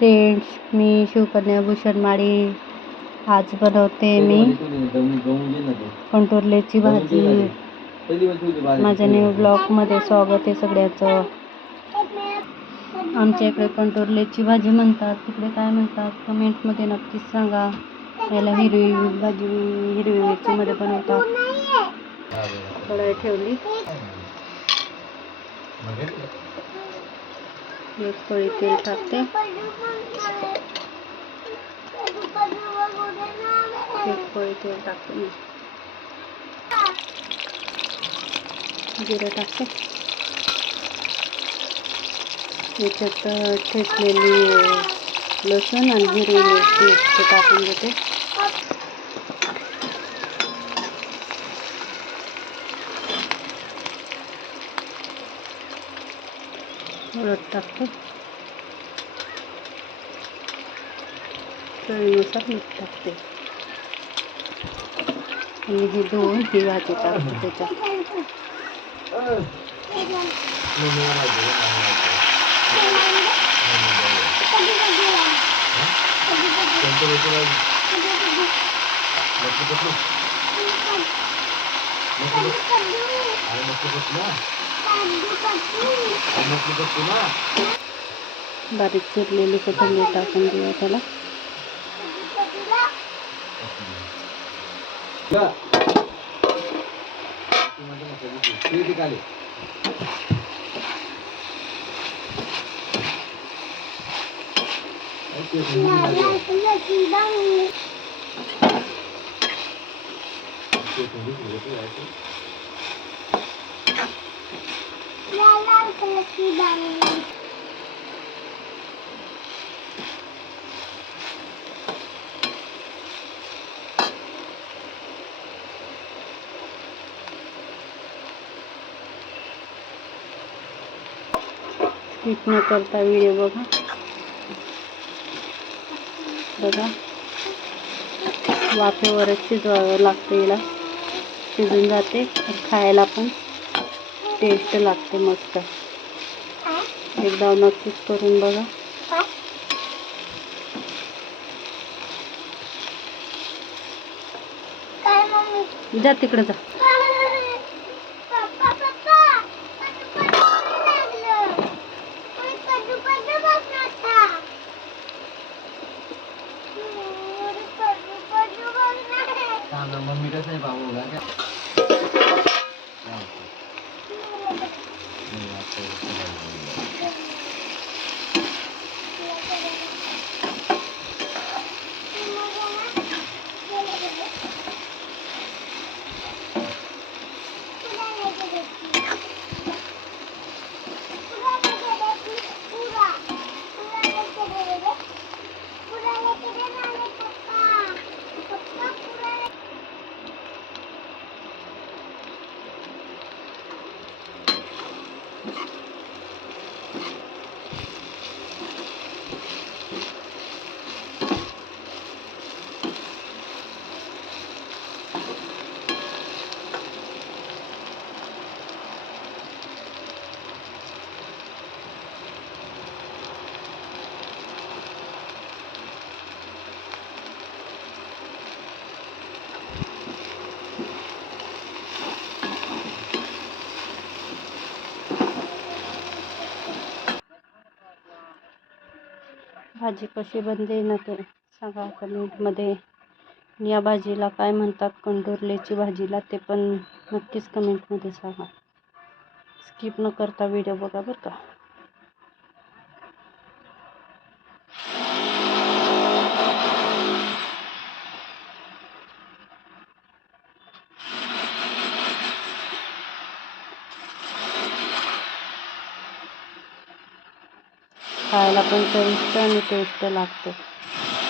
Friends, मी शिवकन्या भूषण माळी. आज बनवते मी कंटोरल्याची भाजी. माझ्या न्यू ब्लॉगमध्ये स्वागत आहे सगळ्यांचं. आमच्या इकडे कंटोरल्याची भाजी म्हणतात, तिकडे काय म्हणतात कमेंटमध्ये नक्कीच सांगा. याला हिरवी भाजी हिरवी मिरचीमध्ये बनवतात. कढई ठेवली, एक पळी तेल टाकते, एक पळी तेल टाकते मी, जिरं टाकते, याच्यात ठेचलेली लसूण आणि हिरवी मिरची ते टाकून घेते. हळद टाकते, चवीनुसार मीठ टाकते आणि ही धुवून ही भाजी टाकते त्याच्यात. बारीक चिरलेली कोथिंबीर टाकून देऊया त्याला. स्किप न करता व्हिडिओ बघा. वाफेवरच शिजवावं लागतं, याला शिजून जाते, खायला पण टेस्ट लागते मस्त. एकदा नक्कीच करून बघा. जा तिकडे जा. मम्मी कसं आहे बाबू का भाजी कशी बनते ना ते सांगा कमेंटमध्ये. या भाजीला काय म्हणतात कंटोरल्याची भाजीला ते पण नक्कीच कमेंटमध्ये सांगा. स्किप न करता व्हिडिओ बघा बरं का. खायला पण चविष्ट आणि टेस्ट लागते.